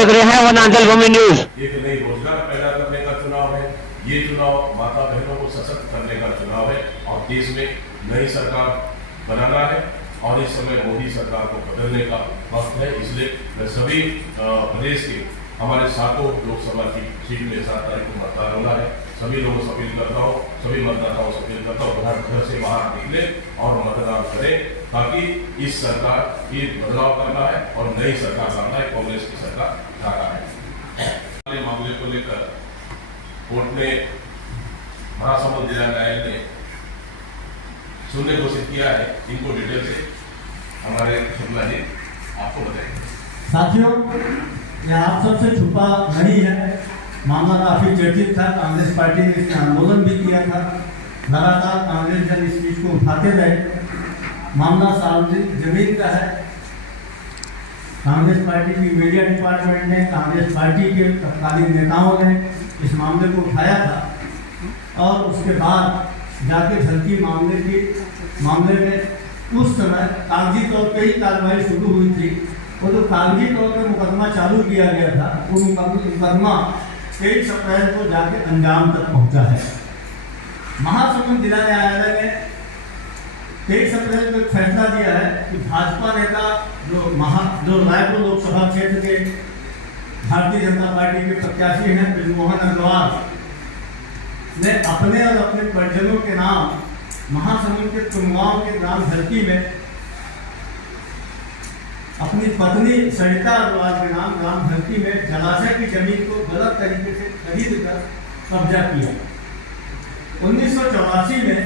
देख रहे हैं वनांचल भूमि न्यूज। एक नई रोजगार पैदा करने का चुनाव है। ये चुनाव माता बहनों को सशक्त करने का चुनाव है और देश में नई सरकार बनाना है और इस समय मोदी सरकार को बदलने का वक्त है। इसलिए मैं सभी प्रदेश के हमारे सातों लोकसभा की सीट में 7 तारीख को मतदान होना है। सभी लोगों से अपील करता हूँ, सभी मतदाताओं से अपील करता हूँ, घर से बाहर निकले और मतदान करें ताकि इस सरकार ये बदलाव करना है और नई सरकार लाना है। कांग्रेस की सरकार लाना है। मामले को लेकर कोर्ट ने महासमुंद जिला न्यायालय ने शून्य घोषित किया है। इनको डिटेल से हमारे शुक्ला जी आपको बताएंगे। साथियों, यह आप सबसे छुपा नहीं है। मामला काफी चर्चित था। कांग्रेस पार्टी ने इसमें आंदोलन भी किया था। लगातार कांग्रेस जन इस चीज को उठाते रहे। मामला सार्वजनिक जमीन का है। कांग्रेस पार्टी की मीडिया डिपार्टमेंट ने, कांग्रेस पार्टी के तत्कालीन नेताओं ने इस मामले को उठाया था और उसके बाद जाके झलकी मामले में उस समय कागजी तौर पर ही कार्रवाई शुरू हुई थी। वो जो कागजी तौर पर मुकदमा चालू किया गया था, वो मुकदमा 23 अप्रैल को जाके अंजाम तक पहुंचा है। महासमुंद जिला न्यायालय ने 23 अप्रैल को फैसला दिया है कि भाजपा नेता जो रायपुर लोकसभा क्षेत्र के भारतीय जनता पार्टी के प्रत्याशी हैं ब्रिजमोहन अग्रवाल ने अपने और अपने परिजनों के नाम महासमुंद के तुमगांव के ग्राम झलकी में अपनी पत्नी सरिता अग्रवाल के नाम ग्राम झलकी में जलाशय की जमीन को गलत तरीके से खरीद कर कब्जा किया। 1984 में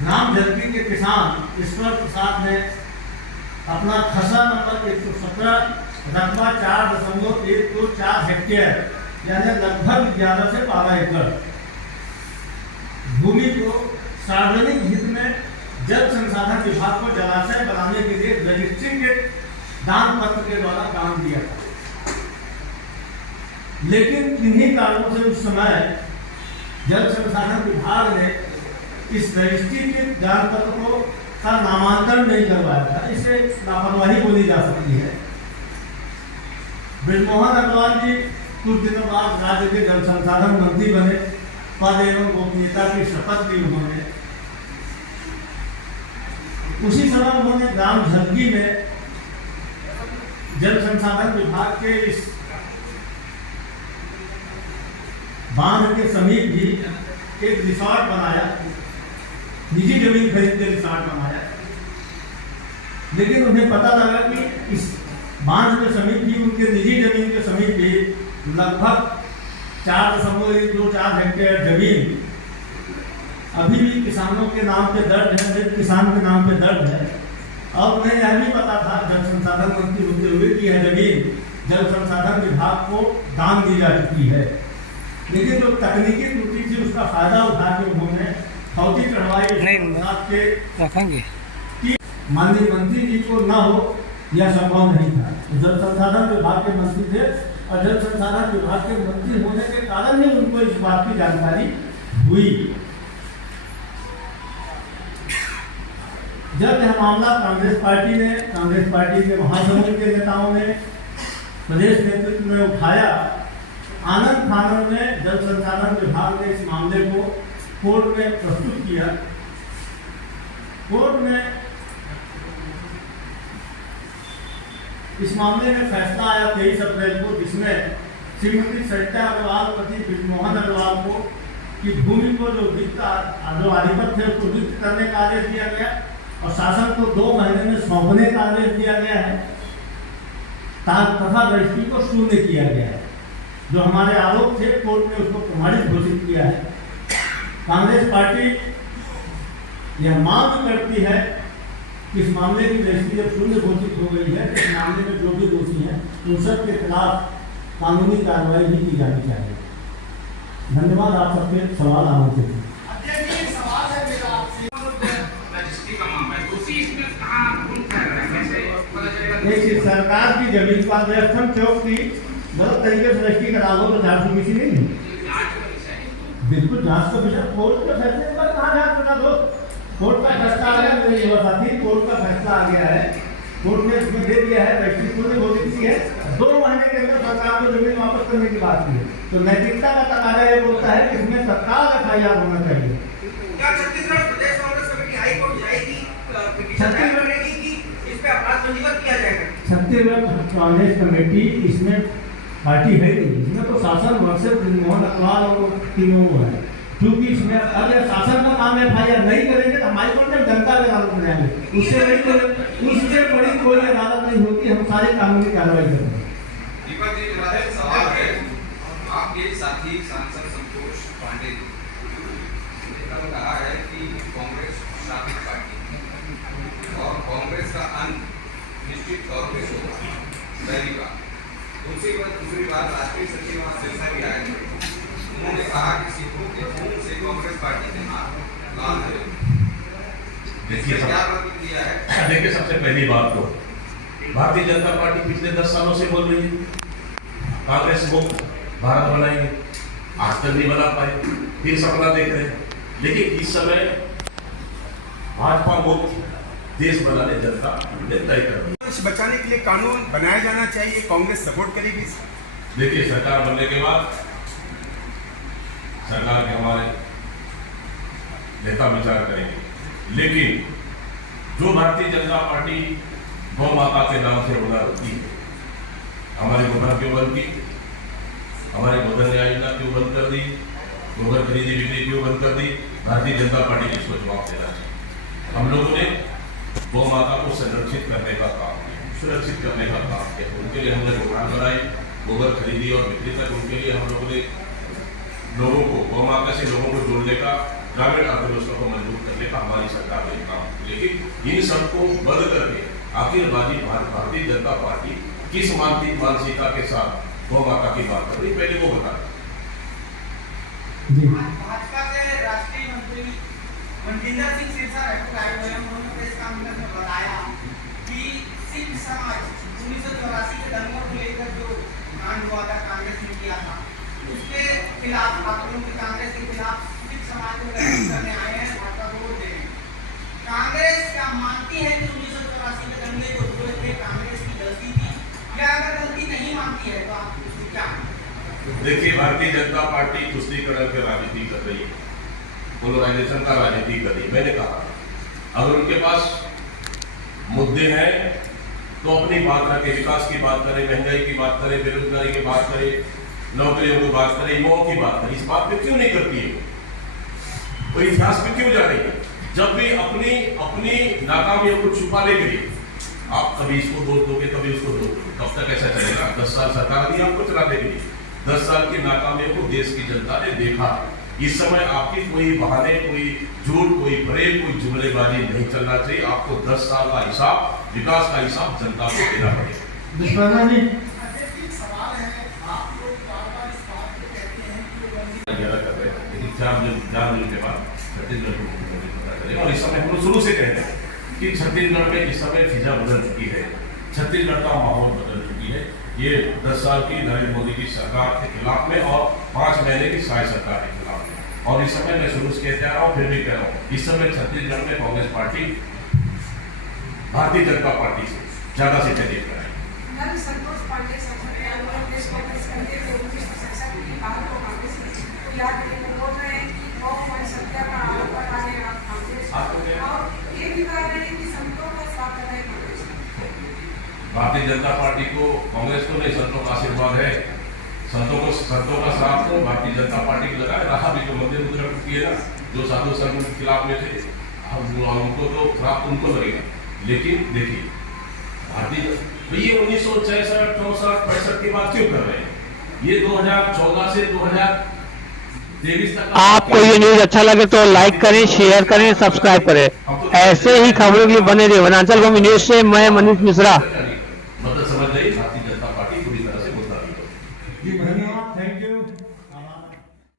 ग्राम झलकी के किसान ईश्वर प्रसाद ने अपना खसा नंबर 117 रकबा 4.124 हेक्टेयर यानी लगभग 11 से 12 एकड़ भूमि को सार्वजनिक हित में जल संसाधन विभाग को जलाशय बनाने के लिए रजिस्ट्री के दान पत्र के द्वारा दान दिया था। लेकिन किन्हीं कारणों से उस समय जल संसाधन विभाग ने इस रजिस्ट्री के दान पत्र को का नामांकन नहीं करवाया था। इसे लापरवाही बोली जा सकती है। ब्रिजमोहन अग्रवाल जी कुछ दिनों बाद राज्य के जल संसाधन मंत्री बने। पद एवं गोपनीयता की शपथ ली उन्होंने। उसी समय उन्होंने ग्राम झलकी में जल संसाधन विभाग के इस बांध के समीप भी एक रिसोर्ट बनाया, निजी जमीन खरीद के रिसोर्ट बनाया। लेकिन उन्हें पता लगा कि इस बांध के समीप भी, उनके निजी जमीन के समीप भी लगभग 4.124 हेक्टेयर जमीन अभी भी किसानों के नाम पे दर्ज है, किसान के नाम पे दर्ज है। और उन्हें यह भी पता था जल संसाधन मंत्री होते हुए कि यह जमीन जल संसाधन विभाग को दान दी जा चुकी है। लेकिन जो तकनीकी त्रुटि थी उसका फायदा उठा के उन्होंने फौजी चढ़वाई रखेंगे कि माननीय मंत्री जी को न हो यह संभव नहीं था। जल संसाधन विभाग के मंत्री थे और जल संसाधन विभाग के मंत्री होने के कारण ही उनको इस बात की जानकारी हुई। जब यह मामला कांग्रेस पार्टी के महासमुंद के नेताओं ने, प्रदेश नेतृत्व में उठाया, आनंद फानंद में जल संसाधन विभाग ने इस मामले को कोर्ट में प्रस्तुत किया। कोर्ट में इस मामले में फैसला आया 23 अप्रैल को, जिसमें श्रीमती सरिता अग्रवाल पति ब्रिजमोहन अग्रवाल को कि भूमि को जो आधिपत्य है उसको वित्त करने का आदेश दिया गया और शासन को 2 महीने में सौंपने का आदेश दिया गया है तथा रजिस्ट्री को शून्य किया गया है। जो हमारे आरोप थे कोर्ट ने उसको प्रमाणित घोषित किया है। कांग्रेस पार्टी यह मांग करती है कि इस मामले की रजिस्ट्री जब शून्य घोषित हो गई है तो इस मामले में जो भी दोषी हैं उन सब के खिलाफ कानूनी कार्रवाई भी की जानी चाहिए। धन्यवाद। आप सबके सवाल आमंत्रित हैं। सरकार की जमीन पर अध्यक्षम चौक की गलत तरीके से रजिस्ट्री करा लो तो जांच की नहीं है। बिल्कुल जांच का विषय कोर्ट के फैसले पर कहाँ जांच करा दो। कोर्ट का फैसला आ गया मेरे युवा साथी, कोर्ट का फैसला आ गया है। कोर्ट ने इसमें दे दिया है, रजिस्ट्री को घोषित की है। 2 महीने के अंदर सरकार को जमीन वापस करने की बात की है। तो नैतिकता का तकाजा ये बोलता है कि इसमें तत्काल FIR होना चाहिए। क्या छत्तीसगढ़ प्रदेश कांग्रेस कमेटी हाई कोर्ट जाएगी पिटीशन दायर करेगी कि इस पे अपराध पंजीबद्ध किया जाएगा? छत्तीसगढ़ कांग्रेस कमेटी इसमें पार्टी है नहीं, इसमें तो शासन वर्ग से मोहन अग्रवाल और तीनों है। क्योंकि इसमें अगर शासन का काम FIR नहीं करेंगे तो हमारी कोर्ट में जनता के अदालत में जाएंगे। उससे बड़ी कोई अदालत नहीं होती, हम सारी कानूनी कार्रवाई करेंगे। दीपक जी, मेरा एक सवाल है। आपके साथी सांसद संतोष पांडे ने कल कहा है कि कांग्रेस शासित पार्टी और कांग्रेस का अंत निश्चित तौर पे होगा, पहली बात। दूसरी बात, राष्ट्रीय सचिव वहां सिरसा भी आए थे, उन्होंने कहा कि सिखों के खून से कांग्रेस पार्टी ने लाल है। देखिए क्या प्रतिक्रिया है? देखिए, सबसे पहली बात तो भारतीय जनता पार्टी पिछले 10 सालों से बोल रही है कांग्रेस मुक्त भारत बनाएंगे, आज तक नहीं बना पाए, फिर सपना देख रहे हैं। लेकिन इस समय भाजपा मुक्त देश बनाने जनता ने तय कर दिया। बचाने के लिए कानून बनाया जाना चाहिए, कांग्रेस सपोर्ट करेगी। देखिए, सरकार बनने के बाद सरकार के हमारे नेता विचार करेंगे, लेकिन जो भारतीय जनता पार्टी गौ माता के नाम से होना होती है, हमारे गोबर क्यों बंद की, हमारे गोधन न्याय योजना क्यों बंद कर दी, गोबर खरीदी बिक्री क्यों बंद कर दी, भारतीय जनता पार्टी ने इसको जवाब देना चाहिए। हम लोगों ने गौ माता को संरक्षित करने का काम किया, सुरक्षित करने का काम किया, उनके लिए हमने दुकान बनाई, गोबर खरीदी और बिक्री तक उनके लिए हम लोगों ने लोगों को गौ माता से लोगों को जोड़ने का, ग्रामीण अर्थव्यवस्था को मजबूत करने का हमारी सरकार ने काम किया। लेकिन इन सबको बंद करके आखिरबाजी भारतीय जनता पार्टी किस मानसिकता के साथ गौ माता की बात कर रही, पहले वो बता। भाजपा के राष्ट्रीय मंत्री मनजिंदर सिंह सिरसा आए हुए हैं, उन्होंने प्रेस कॉन्फ्रेंस में बताया कि सिख समाज 1984 के दंगों को लेकर जो कांड हुआ था कांग्रेस ने किया था, उसके खिलाफ आप लोगों की कांग्रेस के खिलाफ सिख समाज को करने आए हैं, भाजपा को वोट दे रहे हैं। कांग्रेस क्या मानती है कि 1984 के दंगे जो हुए थे कांग्रेस की गलती थी, या अगर गलती नहीं मानती है तो आप उसको क्या? देखिए, भारतीय जनता पार्टी तुष्टीकरण की राजनीति कर रही है, पोलराइजेशन का राजनीति कर रही है। मैंने कहा अगर उनके पास मुद्दे हैं तो अपनी बात रखें, विकास की बात करें, महंगाई की बात करें, बेरोजगारी की बात करें, नौकरियों की बात करें, युवाओं की बात करें। इस बात पे क्यों नहीं करती है वो इतिहास पे क्यों जा रही है? जब भी अपनी नाकामियों को छुपाने के लिए आप कभी इसको दोष दोगे, कभी उसको दोष दोगे, कब तक ऐसा चलेगा? 10 साल सरकार दी आपको चलाने के लिए, 10 साल की नाकामियों को देश की जनता ने देखा। इस समय आपकी कोई बहाने, कोई झूठ, कोई फरेब, कोई जुमलेबाजी नहीं चलना चाहिए। आपको 10 साल का हिसाब, विकास का हिसाब जनता को देना पड़ेगा। लेकिन 4 जून के बाद छत्तीसगढ़ को पता चलेगा। और इस समय हम लोग शुरू से कहते हैं कि छत्तीसगढ़ में इस समय फिजा बदल चुकी है, छत्तीसगढ़ का माहौल बदल चुकी है। ये 10 साल की नरेंद्र मोदी की सरकार के खिलाफ में और 5 महीने की साय सरकार के खिलाफ में। और इस समय मैं शुरू से कहते आ रहा हूँ, फिर भी कह रहा हूँ, इस समय छत्तीसगढ़ में कांग्रेस पार्टी भारतीय जनता पार्टी से ज्यादा सीटें जीत कर है। संतोष पांडे प्रेस कॉन्फ्रेंस करते हुए 1967 की बात को कांग्रेस को याद करके बोल रहे हैं कि गौ वंश सत्या का आरोप लगा रहे हैं कांग्रेस, और ये भी कह रहे हैं कि संतों का स्वागत है कांग्रेस। भारतीय जनता पार्टी को, कांग्रेस को नहीं, संतों का आशीर्वाद है। संतों का श्राप तो भारतीय जनता पार्टी को लगा रहा भी, जो मंदिर उद्घाटन किए ना, जो साधु संत के खिलाफ में थे, उनको तो श्राप उनको लगेगा। लेकिन देखिए, भारतीय ये 1966, 64, 65 की बात क्यों कर रहे हैं? ये 2014 से 2023 तक। आपको ये न्यूज अच्छा लगे तो लाइक करें, शेयर करें, सब्सक्राइब करें। ऐसे ही खबरों के लिए बने रहिए। वनांचल भूमि न्यूज से मैं मनीष मिश्रा।